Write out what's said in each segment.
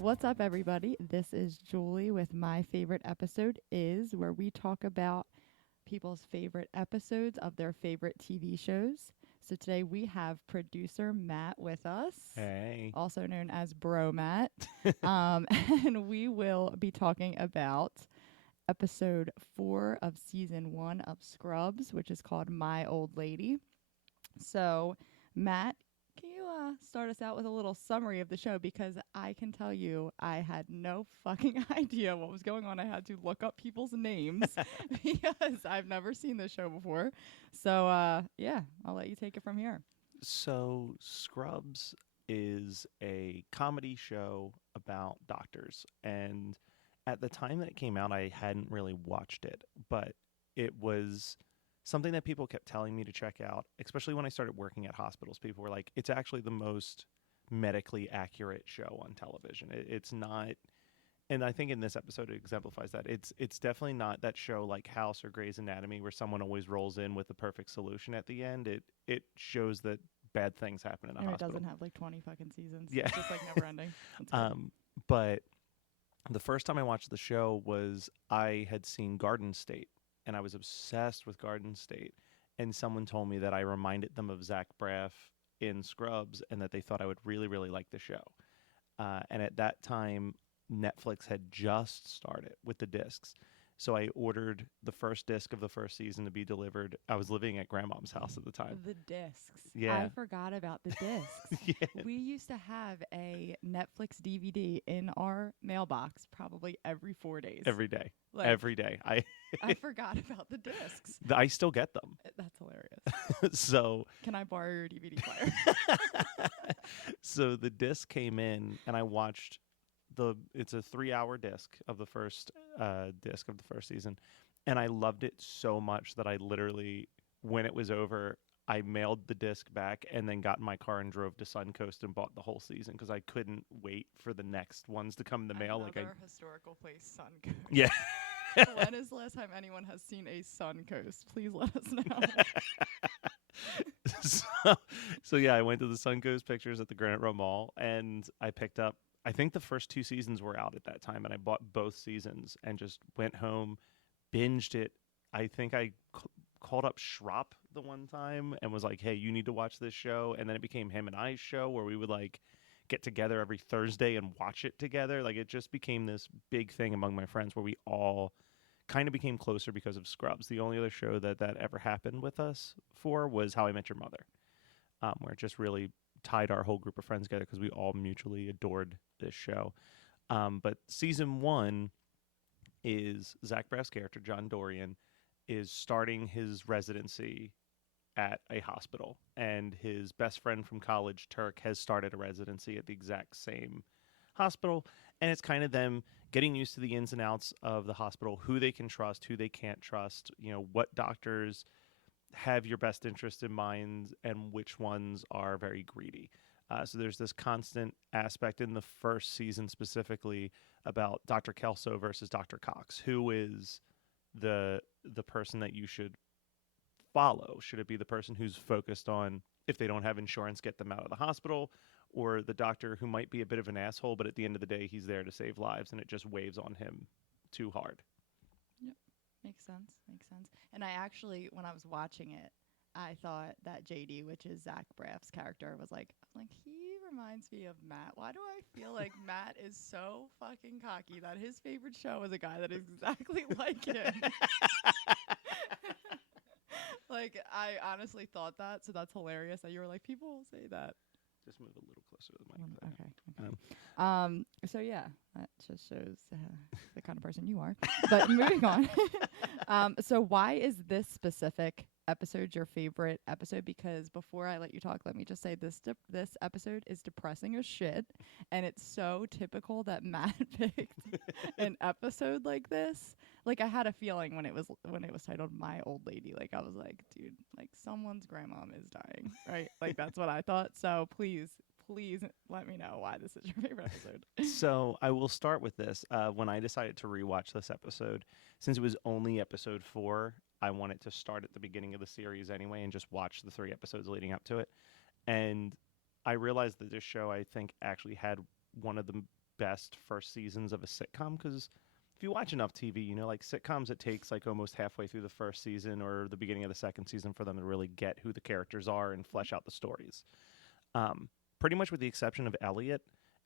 What's up, everybody? This is Julie with My Favorite Episode Is, where we talk about people's favorite episodes of their favorite TV shows. So today we have producer Matt with us, Hey. also known as Bro Matt. And we will be talking about episode 4 of season 1 of Scrubs, which is called My Old Lady. So, Matt, can you start us out with a little summary of the show? Because I can tell you, I had no fucking idea what was going on. I had to look up people's names because I've never seen this show before. So, yeah, I'll let you take it from here. So, Scrubs is a comedy show about doctors. And at the time that it came out, I hadn't really watched it, but it was something that people kept telling me to check out, especially when I started working at hospitals. People were like, it's actually the most medically accurate show on television. It's not. And I think in this episode it exemplifies that. It's definitely not that show like House or Grey's Anatomy where someone always rolls in with the perfect solution at the end. It shows that bad things happen in a And it hospital. doesn't have like 20 fucking seasons. Yeah. It's just like never ending. That's good. But the first time I watched the show was I had seen Garden State, and I was obsessed with Garden State. And someone told me that I reminded them of Zach Braff in Scrubs, and that they thought I would really, really like the show. And at that time, Netflix had just started with the discs. So I ordered the first disc of the first season to be delivered. I was living at grandmom's house at the time. The discs. Yeah. I forgot about the discs. Yeah. We used to have a Netflix DVD in our mailbox probably every 4 days. Every day. Like, Every day. I forgot about the discs. I still get them. That's hilarious. So Can I borrow your DVD player? so the disc came in, and I watched it's a 3-hour disc of the first season, and I loved it so much that I literally, when it was over, I mailed the disc back and then got in my car and drove to Suncoast and bought the whole season because I couldn't wait for the next ones to come in the mail. Another historical place, Suncoast. Yeah. When is the last time anyone has seen a Suncoast? Please let us know. So yeah, I went to the Suncoast Pictures at the Granite Row Mall, and I picked up, I think the first 2 seasons were out at that time, and I bought both seasons and just went home, binged it. I think I called up Schropp the one time and was like, hey, you need to watch this show. And then it became him and I's show where we would like get together every Thursday and watch it together. Like, it just became this big thing among my friends where we all kind of became closer because of Scrubs. The only other show that ever happened with us for was How I Met Your Mother, where it just really tied our whole group of friends together because we all mutually adored this show. But season 1 is Zach Braff's character, John Dorian, is starting his residency at a hospital, and his best friend from college, Turk, has started a residency at the exact same hospital, and it's kind of them getting used to the ins and outs of the hospital, who they can trust, who they can't trust, what doctors have your best interest in mind and which ones are very greedy. So there's this constant aspect in the first season specifically about Dr. Kelso versus Dr. Cox. Who is the person that you should follow? Should it be the person who's focused on, if they don't have insurance, get them out of the hospital, or the doctor who might be a bit of an asshole, but at the end of the day, he's there to save lives, and it just weighs on him too hard? Yep. Makes sense. And I actually, when I was watching it, I thought that JD, which is Zach Braff's character, was like, he reminds me of Matt. Why do I feel like Matt is so fucking cocky that his favorite show is a guy that is exactly like him? I honestly thought that, so that's hilarious that you were like, people say that. Just move a little closer to the mic. Okay. So yeah, that just shows the kind of person you are. But moving on. So why is this specific episode your favorite episode? Because before I let you talk, let me just say this episode is depressing as shit, and it's so typical that Matt picked an episode like this. Like, I had a feeling when it was titled My Old Lady, like I was like, dude, like someone's grandmom is dying, right? Like, that's what I thought. So please let me know why this is your favorite episode. So I will start with this. When I decided to rewatch this episode, since it was only episode 4, I wanted to start at the beginning of the series anyway and just watch the 3 episodes leading up to it. And I realized that this show, I think, actually had one of the best first seasons of a sitcom, because if you watch enough TV, you know, like sitcoms, it takes like almost halfway through the first season or the beginning of the second season for them to really get who the characters are and flesh out the stories. Pretty much with the exception of Elliot,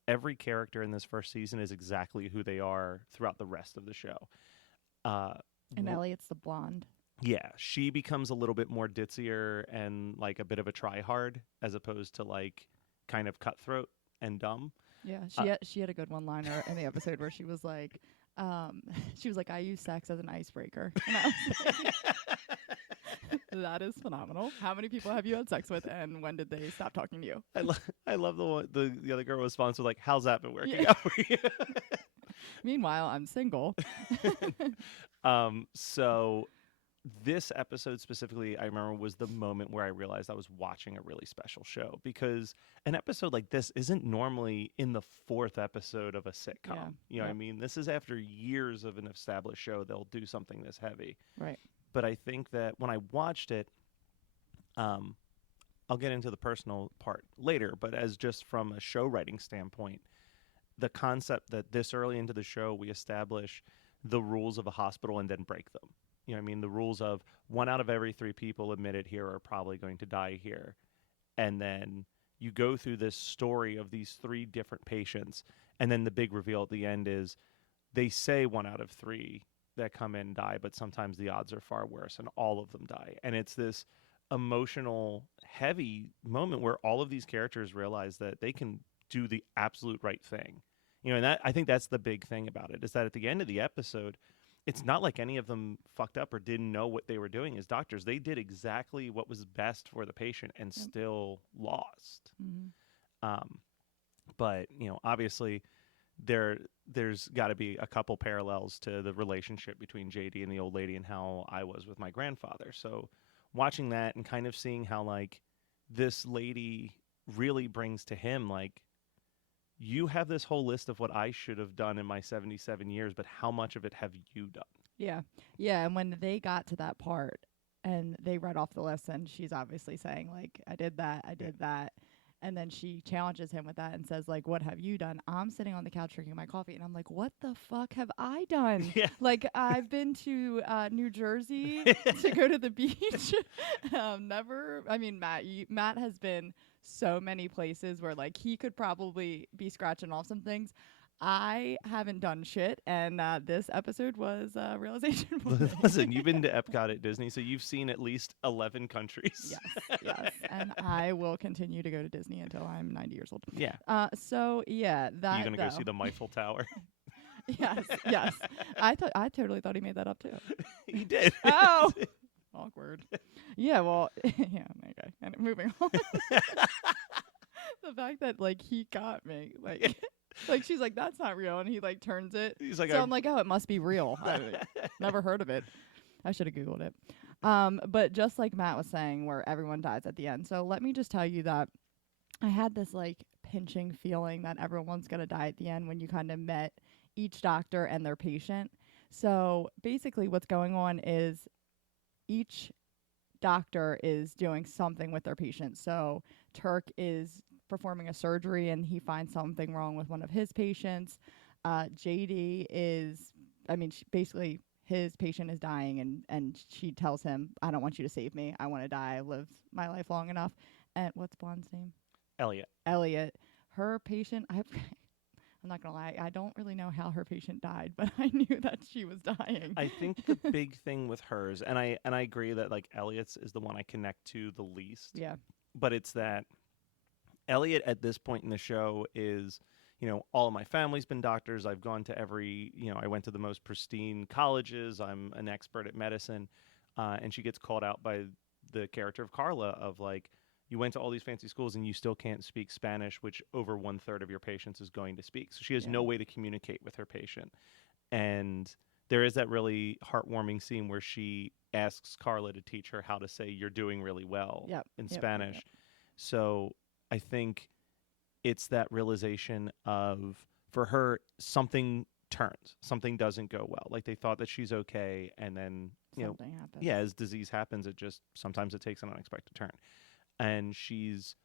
every character in this first season is exactly who they are throughout the rest of the show. And Elliot's the blonde. Yeah, she becomes a little bit more ditzier and like a bit of a try-hard as opposed to like kind of cutthroat and dumb. Yeah, she had a good one-liner in the episode where she was like, I use sex as an icebreaker. And I was like, that is phenomenal. How many people have you had sex with, and when did they stop talking to you? I love the one, the other girl responds with like, "How's that been working out for you?" Meanwhile, I'm single. So this episode specifically, I remember, was the moment where I realized I was watching a really special show, because an episode like this isn't normally in the fourth episode of a sitcom. Yeah. You know what I mean? This is after years of an established show. They'll do something this heavy. Right. But I think that when I watched it, I'll get into the personal part later, but as just from a show writing standpoint, the concept that this early into the show we establish the rules of a hospital and then break them. You know what I mean? The rules of 1 out of every 3 people admitted here are probably going to die here. And then you go through this story of these 3 different patients, and then the big reveal at the end is they say 1 out of 3 that come in die, but sometimes the odds are far worse and all of them die. And it's this emotional, heavy moment where all of these characters realize that they can do the absolute right thing. You know, and that, I think that's the big thing about it, is that at the end of the episode, it's not like any of them fucked up or didn't know what they were doing as doctors. They did exactly what was best for the patient and still lost. Mm-hmm. But, you know, obviously there's got to be a couple parallels to the relationship between JD and the old lady and how I was with my grandfather. So watching that and kind of seeing how, like, this lady really brings to him, like, you have this whole list of what I should have done in my 77 years, but how much of it have you done? Yeah. Yeah. And when they got to that part and they read off the list, and she's obviously saying, like, I did that. And then she challenges him with that and says, like, what have you done? I'm sitting on the couch drinking my coffee, and I'm like, what the fuck have I done? Yeah. Like, I've been to New Jersey to go to the beach. Matt has been so many places where, like, he could probably be scratching off some things. I haven't done shit, and this episode was a realization for me. Listen, you've been to Epcot at Disney, so you've seen at least 11 countries. Yes, and I will continue to go to Disney until I'm 90 years old. Yeah. So yeah, that. You're gonna go see the Eiffel Tower. Yes. I totally thought he made that up too. He did. Oh, awkward. Yeah. Well. Yeah. Okay. And moving on. The fact that, like, he got me, like. Like, she's like, that's not real, and he, like, turns it. He's like, so I'm like, oh, it must be real. I never heard of it. I should have Googled it. But just like Matt was saying, where everyone dies at the end. So let me just tell you that I had this, like, pinching feeling that everyone's going to die at the end when you kind of met each doctor and their patient. So basically what's going on is each doctor is doing something with their patient. So Turk is performing a surgery and he finds something wrong with one of his patients. JD is, basically his patient is dying, and she tells him, I don't want you to save me. I want to die. I've lived my life long enough. And what's Blonde's name? Elliot. Her patient, I'm not going to lie, I don't really know how her patient died, but I knew that she was dying. I think the big thing with hers, and I agree that, like, Elliot's is the one I connect to the least. Yeah. But it's that Elliot at this point in the show is, you know, all of my family's been doctors. I've gone to I went to the most pristine colleges. I'm an expert at medicine. And she gets called out by the character of Carla of, like, you went to all these fancy schools and you still can't speak Spanish, which over 1/3 of your patients is going to speak. So she has no way to communicate with her patient. And there is that really heartwarming scene where she asks Carla to teach her how to say, you're doing really well in Spanish. Yep. So I think it's that realization of, for her, something turns. Something doesn't go well. Like, they thought that she's okay, and then, something happens. Yeah, as disease happens, sometimes it takes an unexpected turn. And she's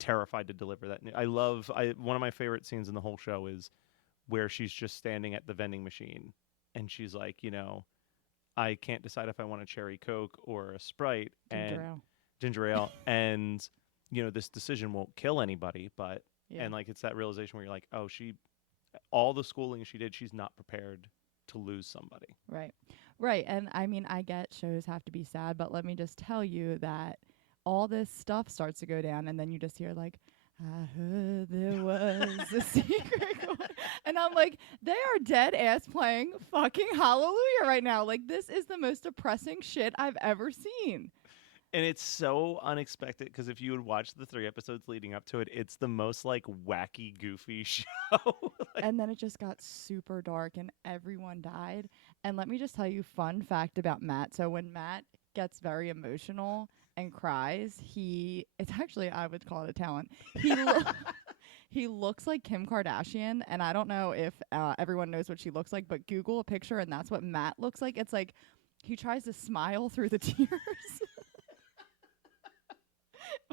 terrified to deliver that. One of my favorite scenes in the whole show is where she's just standing at the vending machine and she's like, I can't decide if I want a cherry Coke or a Sprite ginger ale, and this decision won't kill anybody, but and like it's that realization where you're like, oh, all the schooling she did, she's not prepared to lose somebody. Right. And I mean, I get shows have to be sad, but let me just tell you that all this stuff starts to go down, and then you just hear like, I heard there was a secret chord. And I'm like, they are dead ass playing fucking Hallelujah right now. Like, this is the most depressing shit I've ever seen. And it's so unexpected because if you would watch the 3 episodes leading up to it, it's the most like wacky, goofy show. And then it just got super dark and everyone died. And let me just tell you, fun fact about Matt. So when Matt gets very emotional and cries, it's actually, I would call it a talent. He looks like Kim Kardashian, and I don't know if everyone knows what she looks like, but Google a picture and that's what Matt looks like. It's like he tries to smile through the tears.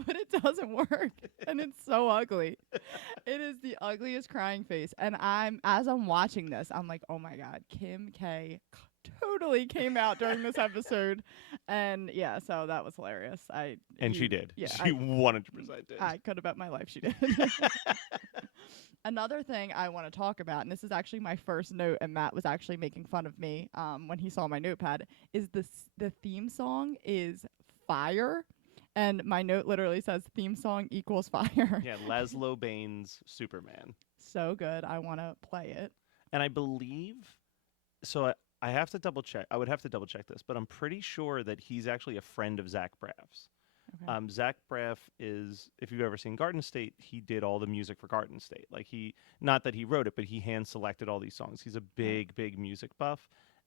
But it doesn't work, and it's so ugly. It is the ugliest crying face. And as I'm watching this, I'm like, oh my God, Kim K totally came out during this episode. And yeah, so that was hilarious. She did. Yeah, she 100% did. I could have bet my life she did. Another thing I want to talk about, and this is actually my first note, and Matt was actually making fun of me when he saw my notepad, is the theme song is fire. And my note literally says theme song equals fire. Yeah, Laszlo Bane's Superman. So good. I want to play it. And I believe, so I have to double check. I would have to double check this, but I'm pretty sure that he's actually a friend of Zach Braff's. Okay. Zach Braff is, if you've ever seen Garden State, he did all the music for Garden State. Like not that he wrote it, but he hand selected all these songs. He's a big music buff.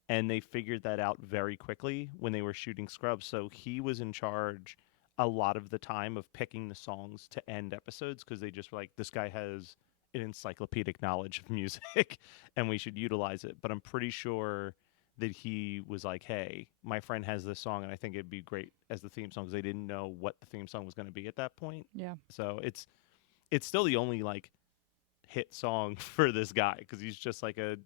And they figured that out very quickly when they were shooting Scrubs. So he was in charge a lot of the time of picking the songs to end episodes because they just were like, this guy has an encyclopedic knowledge of music and we should utilize it. But I'm pretty sure that he was like, hey, my friend has this song and I think it'd be great as the theme song, because they didn't know what the theme song was going to be at that point. Yeah. So it's still the only like hit song for this guy because he's just like a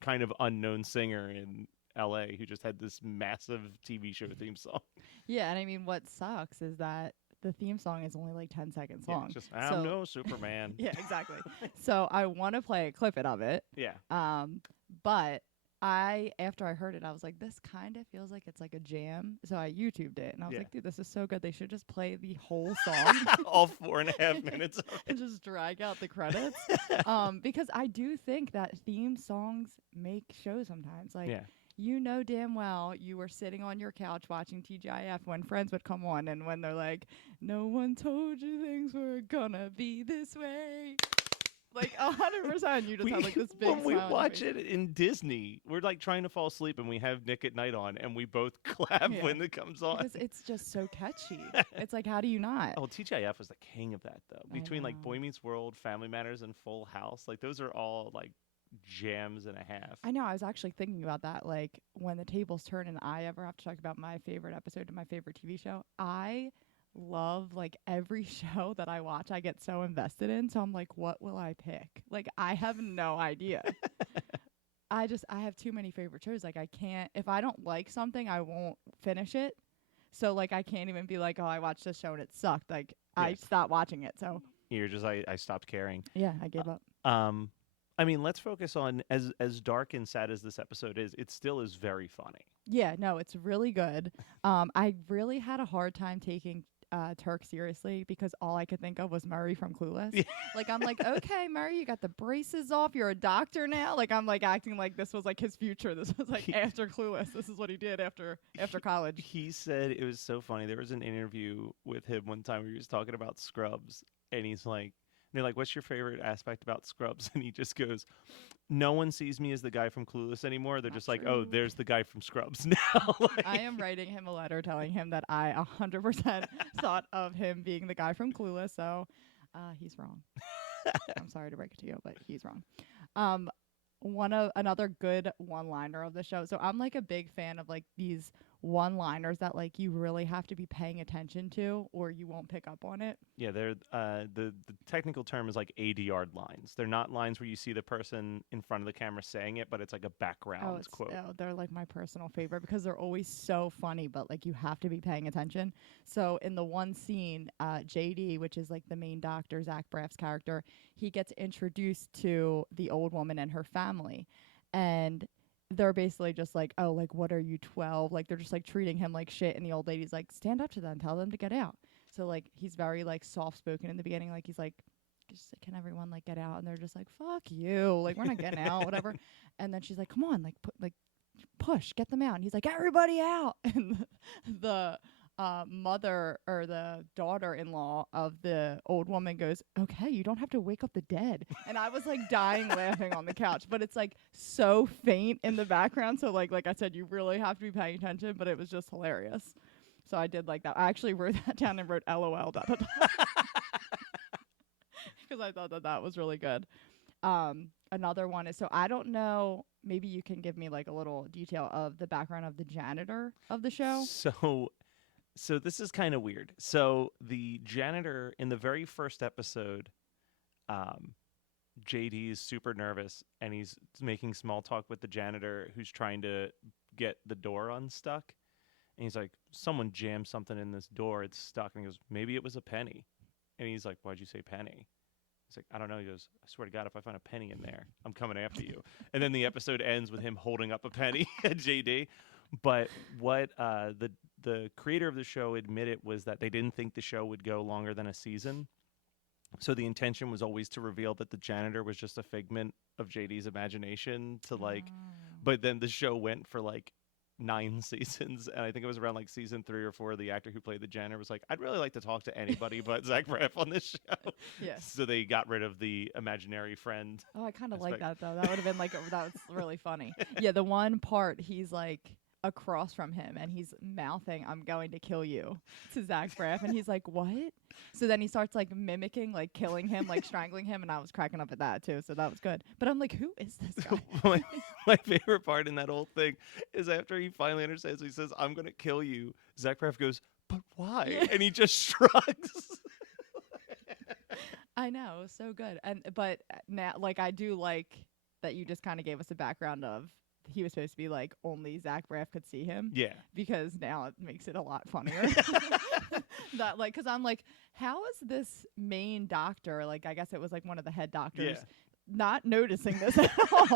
kind of unknown singer in LA who just had this massive TV show theme song. Yeah, and I mean, what sucks is that the theme song is only like 10 seconds long. Yeah, just, I'm no Superman. Yeah, exactly. So I want to play a clip of it. Yeah. But after I heard it, I was like, this kind of feels like it's like a jam. So I YouTubed it, and I was like, dude, this is so good. They should just play the whole song. All 4.5 minutes of it. And just drag out the credits. Because I do think that theme songs make shows sometimes. Like, you know damn well you were sitting on your couch watching TGIF when Friends would come on, and when they're like, no one told you things were gonna be this way. Like 100%, you just have like this big when we watch it in Disney, we're like trying to fall asleep and we have Nick at Night on and we both clap when it comes on. Because it's just so catchy. It's like, how do you not? Oh, TGIF was the king of that though. Between like Boy Meets World, Family Matters, and Full House, like those are all like jams and a half. I know. I was actually thinking about that. Like when the tables turn and I ever have to talk about my favorite episode of my favorite TV show, I love like every show that I watch. I get so invested in. So I'm like, what will I pick? Like I have no idea. I have too many favorite shows. Like I can't, if I don't like something, I won't finish it. So like I can't even be like, oh, I watched this show and it sucked. Like I stopped watching it. So you're just I stopped caring. Yeah, I gave up. I mean, let's focus on as dark and sad as this episode is, it still is very funny. Yeah, no, it's really good. I really had a hard time taking Turk seriously because all I could think of was Murray from Clueless. Yeah. Like I'm like, okay, Murray, you got the braces off. You're a doctor now. Like I'm like acting like this was like his future. This was like after Clueless. This is what he did after college. He said it was so funny. There was an interview with him one time where he was talking about Scrubs, and he's like, they're like, what's your favorite aspect about Scrubs? And he just goes, no one sees me as the guy from Clueless anymore. They're just like, oh, there's the guy from Scrubs now. Like, I am writing him a letter telling him that I 100% thought of him being the guy from Clueless. So he's wrong. I'm sorry to break it to you, but he's wrong. Another good one-liner of the show. So I'm like a big fan of like these one-liners that like you really have to be paying attention to or you won't pick up on it. Yeah, they're the technical term is like ADR lines. They're not lines where you see the person in front of the camera saying it, but it's like a background quote. They're like my personal favorite because they're always so funny, but like you have to be paying attention. So in the one scene, JD, which is like the main doctor, Zach Braff's character, he gets introduced to the old woman and her family, and they're basically just like, oh, like, what are you, 12? Like, they're just like treating him like shit. And the old lady's like, stand up to them, tell them to get out. So like he's very like soft spoken in the beginning, like he's like, just can everyone like get out? And they're just like, fuck you, like we're not getting out, whatever. And then she's like, come on, like push, get them out. And he's like, everybody out. And the mother or the daughter-in-law of the old woman goes, okay, you don't have to wake up the dead. And I was like dying laughing on the couch, but it's like so faint in the background, so like I said, you really have to be paying attention, but it was just hilarious. So I did like that. I actually wrote that down and wrote LOL because I thought that was really good. Another one is, so I don't know, maybe you can give me like a little detail of the background of the janitor of the show. So this is kind of weird. So the janitor in the very first episode, JD is super nervous and he's making small talk with the janitor who's trying to get the door unstuck. And he's like, someone jammed something in this door. It's stuck. And he goes, maybe it was a penny. And he's like, why'd you say penny? He's like, I don't know. He goes, I swear to God, if I find a penny in there, I'm coming after you. And then the episode ends with him holding up a penny at JD. But what the creator of the show admitted was that they didn't think the show would go longer than a season. So the intention was always to reveal that the janitor was just a figment of JD's imagination to like, but then the show went for like 9 seasons, and I think it was around like season 3 or 4, the actor who played the janitor was like, I'd really like to talk to anybody but Zach Braff on this show. Yeah. So they got rid of the imaginary friend. Oh, I kind of like that though. That would have been like, that was really funny. Yeah, the one part he's like across from him and he's mouthing, I'm going to kill you, to Zach Braff, and he's like, what? So then he starts like mimicking, like killing him, like strangling him, and I was cracking up at that too, so that was good. But I'm like, who is this guy? my favorite part in that whole thing is after he finally understands, he says, I'm going to kill you. Zach Braff goes, but why? Yeah. And he just shrugs. I know, so good. But now, like, I do like that you just kind of gave us a background of he was supposed to be like only Zach Braff could see him. Yeah. Because now it makes it a lot funnier. That like, because I'm like, how is this main doctor, like I guess it was like one of the head doctors, not noticing this at all?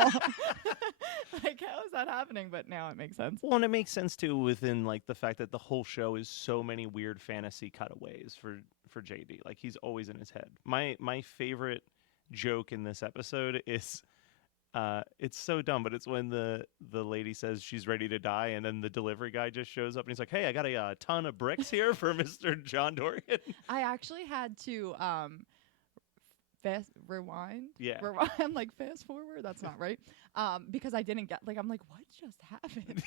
Like, how is that happening? But now it makes sense. Well, and it makes sense too within like the fact that the whole show is so many weird fantasy cutaways for JD. Like he's always in his head. My favorite joke in this episode is it's so dumb, but it's when the lady says she's ready to die, and then the delivery guy just shows up and he's like, hey, I got a ton of bricks here for Mr. John Dorian. I actually had to rewind. I'm like, fast forward, that's not right. Because I didn't get, like, I'm like, what just happened?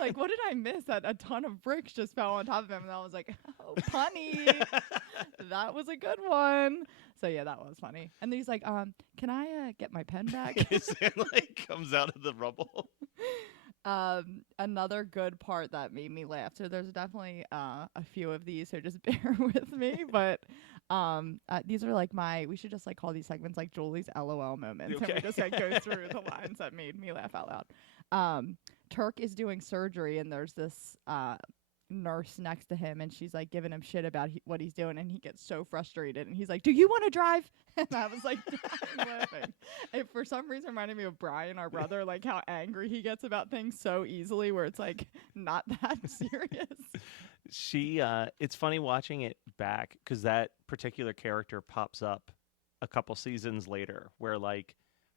Like, what did I miss? That a ton of bricks just fell on top of him, and I was like, oh, punny. That was a good one. So yeah, that was funny. And then he's like, can I get my pen back? His hand like comes out of the rubble. Another good part that made me laugh. So there's definitely a few of these, so just bear with me. But these are like we should just like call these segments like Julie's LOL moments. Okay. And we just like go through the lines that made me laugh out loud. Turk is doing surgery, and there's this nurse next to him, and she's like giving him shit about what he's doing, and he gets so frustrated, and he's like, do you want to drive? And I was like laughing. It for some reason reminded me of Brian, our brother, like how angry he gets about things so easily, where it's like not that serious. It's funny watching it back because that particular character pops up a couple seasons later, where like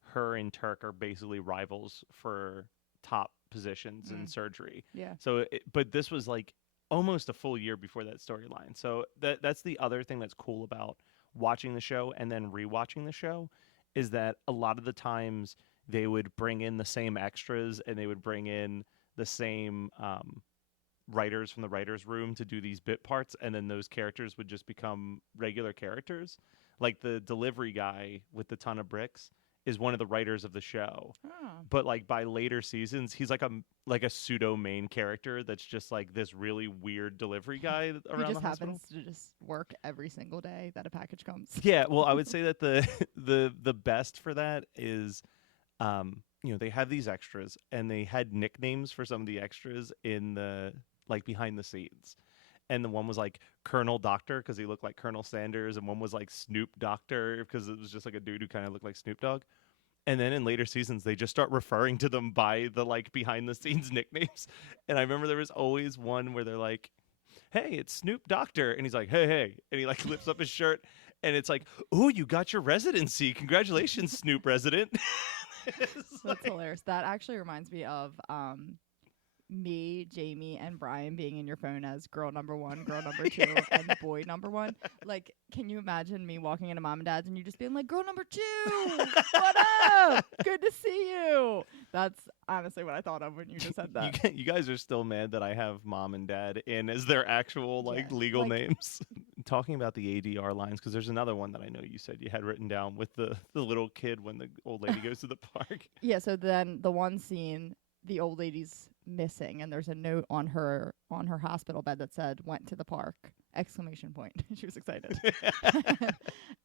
her and Turk are basically rivals for top positions in surgery. Yeah. So but this was like almost a full year before that storyline. So that's the other thing that's cool about watching the show and then rewatching the show, is that a lot of the times they would bring in the same extras and they would bring in the same writers from the writers' room to do these bit parts, and then those characters would just become regular characters. Like the delivery guy with the ton of bricks is one of the writers of the show. Oh. But like by later seasons, he's like a pseudo main character that's just like this really weird delivery guy around He just the hospital. happens to just work every single day that a package comes. Yeah, well, I would say that the best for that is, they have these extras, and they had nicknames for some of the extras in the like behind the scenes. And the one was like Colonel Doctor because he looked like Colonel Sanders, and one was like Snoop Doctor because it was just like a dude who kind of looked like Snoop Dogg. And then in later seasons, they just start referring to them by the like behind the scenes nicknames. And I remember there was always one where they're like, "Hey, it's Snoop Doctor," and he's like, "Hey," and he like lifts up his shirt, and it's like, "Oh, you got your residency! Congratulations, Snoop resident." That's hilarious. That actually reminds me of me, Jamie, and Brian being in your phone as girl number 1, girl number 2, and boy number 1. Like, can you imagine me walking into mom and dad's and you just being like, girl number 2, what up? Good to see you. That's honestly what I thought of when you just said that. You guys are still mad that I have mom and dad in as their actual like legal like, names. Talking about the ADR lines, because there's another one that I know you said you had written down with the little kid when the old lady goes to the park. Yeah, so then the one scene, the old lady's missing, and there's a note on her hospital bed that said "went to the park!" ! She was excited.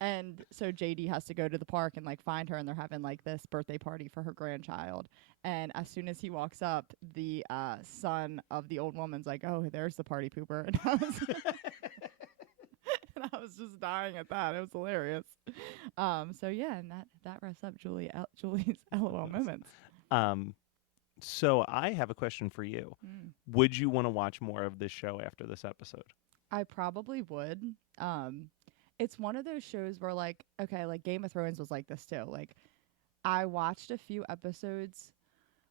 And so JD has to go to the park and like find her, and they're having like this birthday party for her grandchild. And as soon as he walks up, the son of the old woman's like, "Oh, there's the party pooper," and I was just dying at that. It was hilarious. So yeah, and that wraps up Julie's LOL moments. So I have a question for you. Would you want to watch more of this show after this episode? I probably would. It's one of those shows where like, okay, like Game of Thrones was like this too. Like I watched a few episodes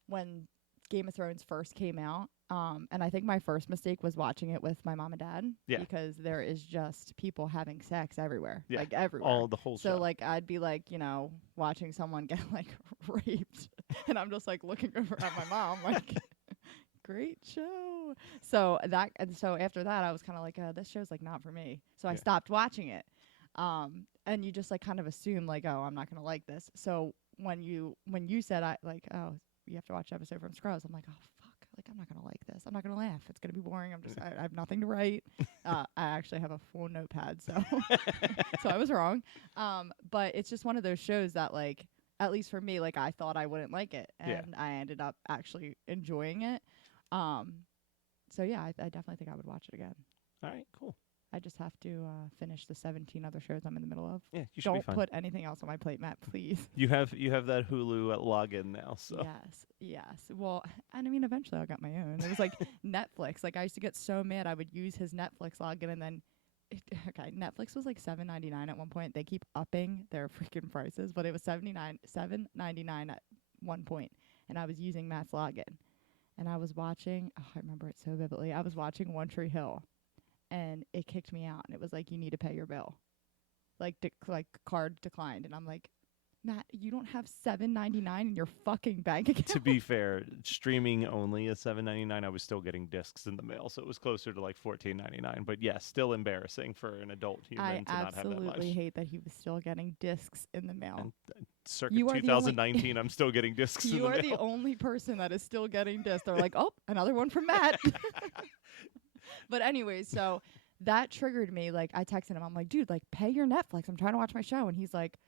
when Game of Thrones first came out. And I think my first mistake was watching it with my mom and dad. Yeah. Because there is just people having sex everywhere. Yeah. Like everywhere. All the whole show. So like I'd be like, watching someone get like raped. And I'm just like looking over at my mom like, great show. So after that I was kind of like, this show's like not for me. So I stopped watching it. And you just like kind of assume like, oh, I'm not going to like this. So when you said you have to watch the episode from Scrubs, I'm like, oh, like, I'm not going to like this. I'm not going to laugh. It's going to be boring. I have nothing to write. I actually have a full notepad, so so I was wrong. But it's just one of those shows that, like, at least for me, like, I thought I wouldn't like it. And I ended up actually enjoying it. So, yeah, I definitely think I would watch it again. All right, cool. I just have to finish the 17 other shows I'm in the middle of. Yeah, you should be fine. Don't put anything else on my plate, Matt, please. You have that Hulu login now, so. Yes. Well, and I mean, eventually I'll get my own. It was like Netflix. Like I used to get so mad I would use his Netflix login, and then Netflix was like $7.99 at one point. They keep upping their freaking prices, but it was $7.99 at one point, and I was using Matt's login, and I was watching. Oh, I remember it so vividly. I was watching One Tree Hill. And it kicked me out, and it was like, you need to pay your bill, like card declined, and I'm like, Matt, you don't have $7.99 in your fucking bank account. To be fair, streaming only is $7.99. I was still getting discs in the mail, so it was closer to like $14.99. But yes, still embarrassing for an adult human to not have that much. I absolutely hate that he was still getting discs in the mail. And, circa 2019, I'm still getting discs in the mail. You are the only person that is still getting discs. They're like, oh, another one from Matt. But anyways, so that triggered me. Like, I texted him. I'm like, dude, like, pay your Netflix. I'm trying to watch my show. And he's like,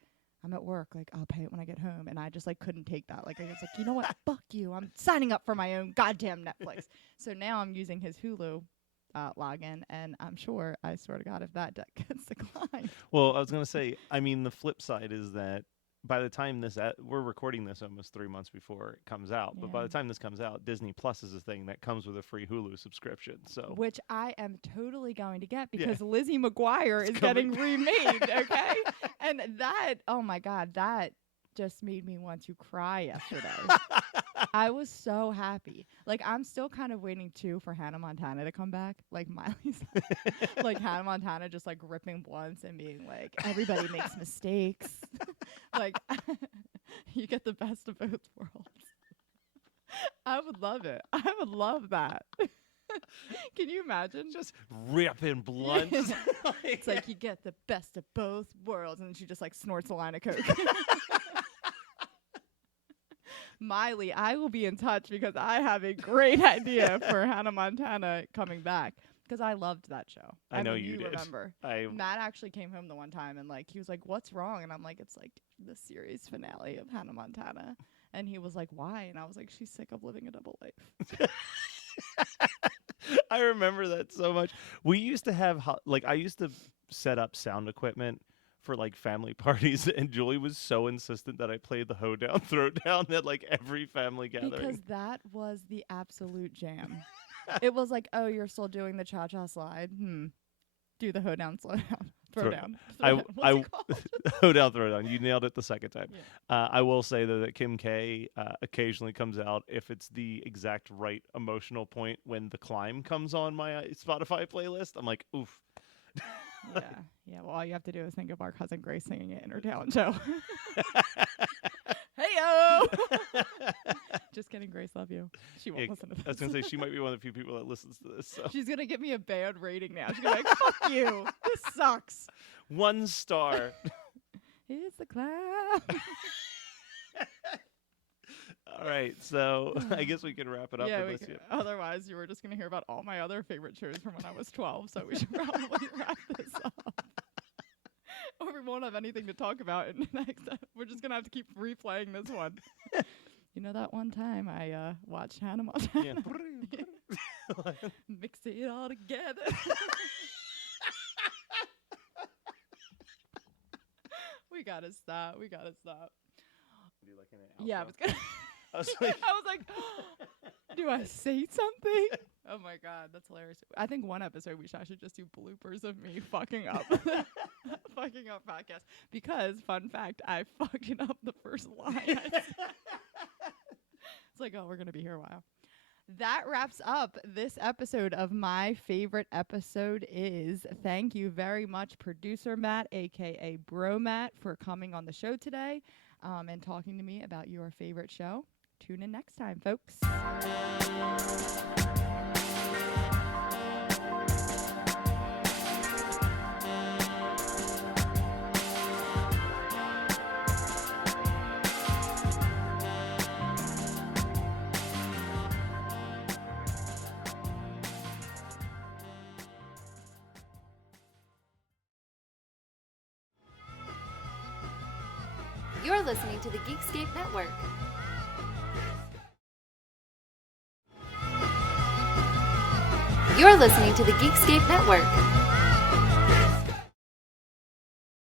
I'm at work. Like, I'll pay it when I get home. And I just, like, couldn't take that. Like, I was like, you know what? Fuck you. I'm signing up for my own goddamn Netflix. So now I'm using his Hulu login. And I'm sure, I swear to God, if that gets declined. Well, I was going to say, I mean, the flip side is that by the time we're recording this almost 3 months before it comes out, but by the time this comes out, Disney Plus is a thing that comes with a free Hulu subscription. So, which I am totally going to get because Lizzie McGuire is getting remade, okay? And that, oh my God, that just made me want to cry yesterday. I was so happy. Like, I'm still kind of waiting too for Hannah Montana to come back. Like Miley's, like Hannah Montana just like ripping blunts and being like, everybody makes mistakes. Like, you get the best of both worlds. I would love it. I would love that. Can you imagine? Just ripping blunts. It's like you get the best of both worlds, and then she just like snorts a line of coke. Miley, I will be in touch because I have a great idea for Hannah Montana coming back. Because I loved that show. I know mean, you did. Remember. Matt actually came home the one time and like he was like, "What's wrong?" And I'm like, "It's like the series finale of Hannah Montana." And he was like, "Why?" And I was like, "She's sick of living a double life." I remember that so much. We used to have I used to set up sound equipment for like family parties, and Julie was so insistent that I played the hoedown throwdown at like every family gathering. Because that was the absolute jam. It was like, "Oh, you're still doing the cha-cha slide? Do the hoedown, slow down, throw down." What's it called? Hoedown throwdown. You nailed it the second time. Yeah. I will say though that Kim K occasionally comes out if it's the exact right emotional point when The Climb comes on my Spotify playlist. I'm like, oof. Yeah. Well, all you have to do is think of our cousin Grace singing it in her talent show. Hey-o! Just kidding, Grace. Love you. She won't listen to this. I was going to say, she might be one of the few people that listens to this. So. She's going to give me a bad rating now. She's going to be like, fuck you. This sucks. 1 star. Here's the clown. All right, so I guess we can wrap it up. Yeah, otherwise you were just going to hear about all my other favorite shows from when I was 12, so we should probably wrap this up. Or we won't have anything to talk about in the next. We're just going to have to keep replaying this one. You know that one time I watched Hannah Montana? Yeah. Mix it all together. We got to stop. Do like an outro? Yeah, I was going to. I was like, do I say something? Oh my God, that's hilarious. I think one episode we should actually just do bloopers of me fucking up podcast. Because, fun fact, I fucking up the first line. It's like, oh, we're going to be here a while. That wraps up this episode of My Favorite Episode Is. Thank you very much, producer Matt, a.k.a. Bro Matt, for coming on the show today and talking to me about your favorite show. Tune in next time, folks. You're listening to the Geekscape Network. You're listening to the Geekscape Network.